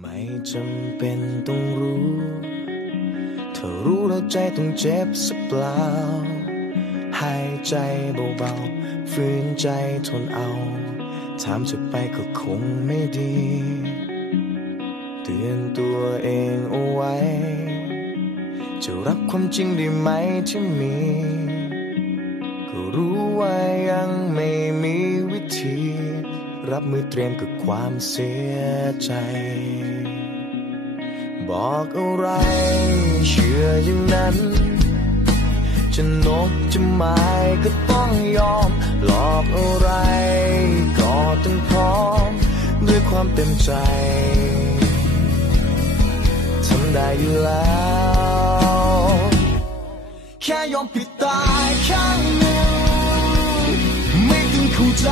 ไม่จำเป็นต้องรู้ถ้ารู้แล้วใจต้องเจ็บสักเปล่า หายใจเบาๆฝืนใจทนเอา ถามจะไปก็คงไม่ดี เตือนตัวเองเอาไว้ จะรับความจริงได้ไหมที่มี รับมือเตรียมกับความเสียใจ บอกอะไร เชื่ออย่างนั้น จะนกจะไม้ก็ต้องยอม หลอกอะไร ก็ต้องพร้อม ด้วยความเต็มใจทำได้อยู่แล้ว แค่ยอมปิดตายข้างหนึ่งไม่ต้องเข้าใจ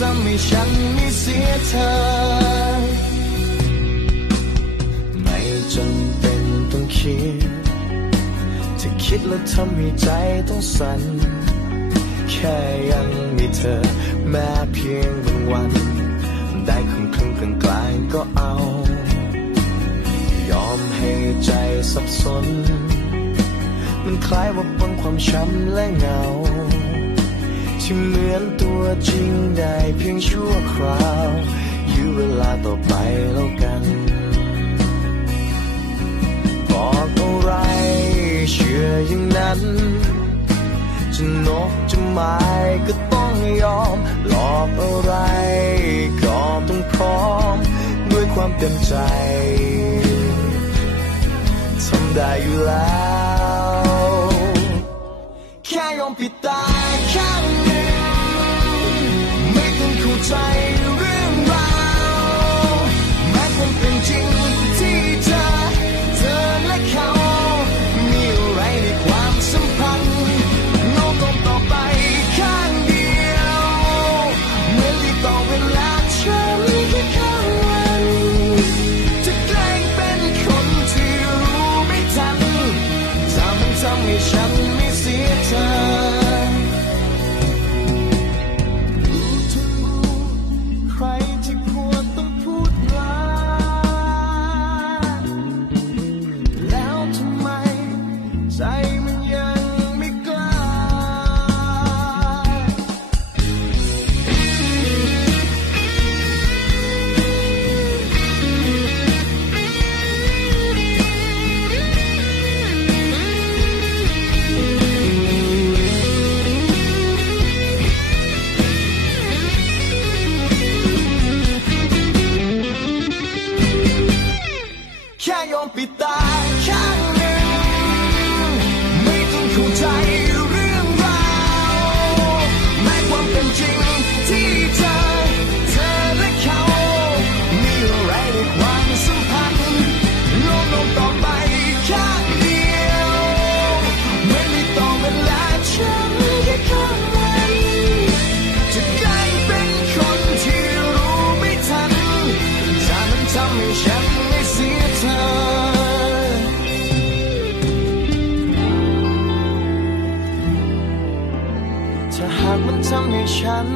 ทำให้ฉันไม่เสียเธอ ไม่จำเป็นต้องคิดจะคิดแล้วทำให้ใจต้องสั่น แค่ยังมีเธอ แม้เพียงบางวัน ได้ครึ่งครึ่งกลางกลางๆก็เอา ยอมให้ใจสับสน มันคล้ายว่าบนความช้ำและเหงา ที่เหมือนตัวจริงได้เพียงชั่วคราว อยู่เวลาต่อไปแล้วกัน บอกอะไรเชื่ออย่างนั้น จะนกจะไม้ก็ต้องยอม หลอกอะไรก็ต้องพร้อม ด้วยความเต็มใจทำได้อยู่แล้ว แค่ยอมปิดตาข้า ทำท ยอมปิดตาข้างหนึ่งไม่ต้องเข้าใจเรื่องราวแม้ความเป็นจริงที่เธอเธอและเขา มีอะไรในความสัมพันธ์งงงต่อไปข้างเดียว ไม่มีต่อเวลาฉันแค่ข้ามวันจะกลายเป็นคนที่รู้ไม่ทันถ้ามันทำให้ฉัน ถ้าหากมันทำให้ฉัน